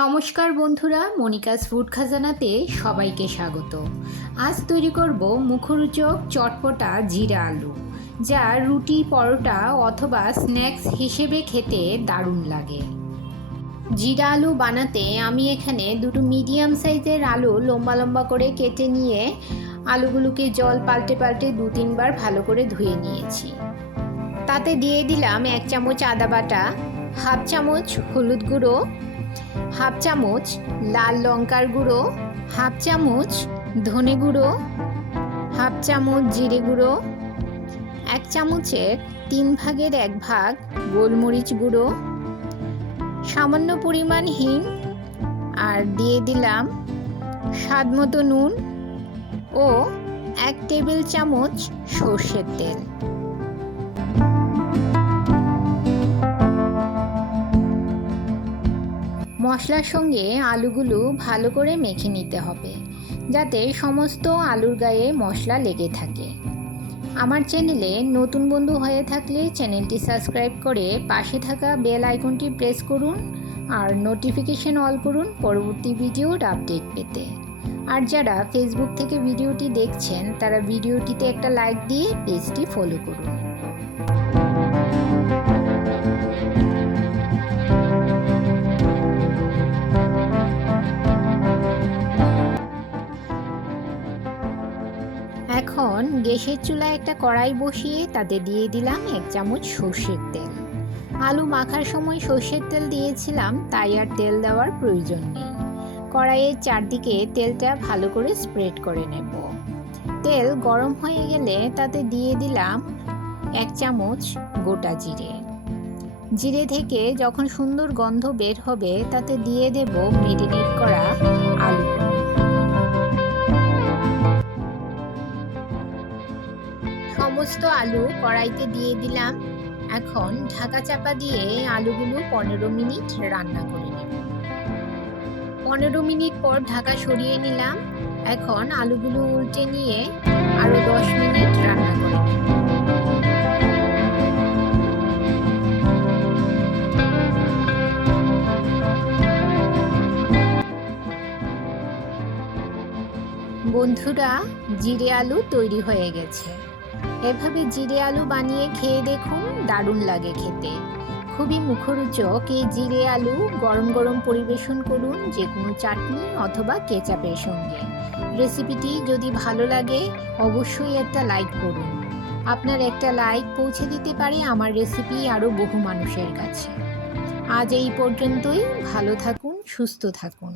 নমস্কার বন্ধুরা, Monica's food খাজানাতে সবাইকে স্বাগত। আজ তৈরি করব মুখরোচক চটপটা জিরা আলু, যা রুটি, পরোটা অথবা স্ন্যাক্স হিসেবে খেতে দারুণ লাগে। জিরা আলু বানাতে আমি এখানে দুটো মিডিয়াম সাইজের আলু লম্বা লম্বা করে কেটে নিয়ে আলুগুলোকে জল পাল্টে পাল্টে 2-3 বার ভালো করে ধুয়ে নিয়েছি। তাতে দিয়ে দিলাম 1 চামচ আদা বাটা, হাফ চামচ হলুদ গুঁড়ো, হাফ চামচ লাল লঙ্কার গুঁড়ো, হাফ চামচ ধনে গুঁড়ো, হাফ চামচ জিরে গুঁড়ো, 1 চামচের 3 ভাগের 1 ভাগ গোলমরিচ গুঁড়ো, সামান্য পরিমাণ হিং, আর দিয়ে দিলাম স্বাদ মতো নুন ও 1 টেবিল চামচ সর্ষের তেল। মশলার সঙ্গে আলুগুলো ভালো করে মেখে নিতে হবে, যাতে সমস্ত আলুর গায়ে মশলা লেগে থাকে। আমার চ্যানেলে নতুন বন্ধু হয়ে থাকলে চ্যানেলটি সাবস্ক্রাইব করে পাশে থাকা বেল আইকনটি প্রেস করুন আর নোটিফিকেশন অল করুন পরবর্তী ভিডিওর আপডেট পেতে। আর যারা ফেসবুক থেকে ভিডিওটি দেখছেন তারা ভিডিওটিতে একটা লাইক দিয়ে পেজটি ফলো করুন। এখন গ্যাসের চুলায় একটা কড়াই বসিয়ে তাতে দিয়ে দিলাম 1 চামচ সর্ষের তেল। আলু মাখার সময় সর্ষের তেল দিয়েছিলাম, তাই আর তেল দেওয়ার প্রয়োজন নেই। কড়াইয়ের চারদিকে তেলটা ভালো করে স্প্রেড করে নেব। তেল গরম হয়ে গেলে তাতে দিয়ে দিলাম 1 চামচ গোটা জিরে। জিরে থেকে যখন সুন্দর গন্ধ বের হবে তাতে দিয়ে দেব মেরিনেট করা আলু। সমস্ত আলু কড়াইতে দিয়ে দিলাম। এখন ঢাকা চাপা দিয়ে আলুগুলো 15 মিনিট রান্না করে নেব। 15 মিনিট পর ঢাকা সরিয়ে নিলাম। এখন আলুগুলো উল্টে নিয়ে আরো 10 মিনিট রান্না করে নেব। বন্ধুরা, জিরে আলু তৈরি হয়ে গেছে। এভাবে জিরে আলু বানিয়ে খেয়ে দেখুন, দারুণ লাগে খেতে। খুবই মুখরোচক এই জিরে আলু গরম গরম পরিবেশন করুন যে কোনো চাটনি অথবা কেচাপের সঙ্গে। রেসিপিটি যদি ভালো লাগে অবশ্যই একটা লাইক করুন। আপনার একটা লাইক পৌঁছে দিতে পারে আমার রেসিপি আরও বহু মানুষের কাছে। আজ এই পর্যন্তই। ভালো থাকুন, সুস্থ থাকুন।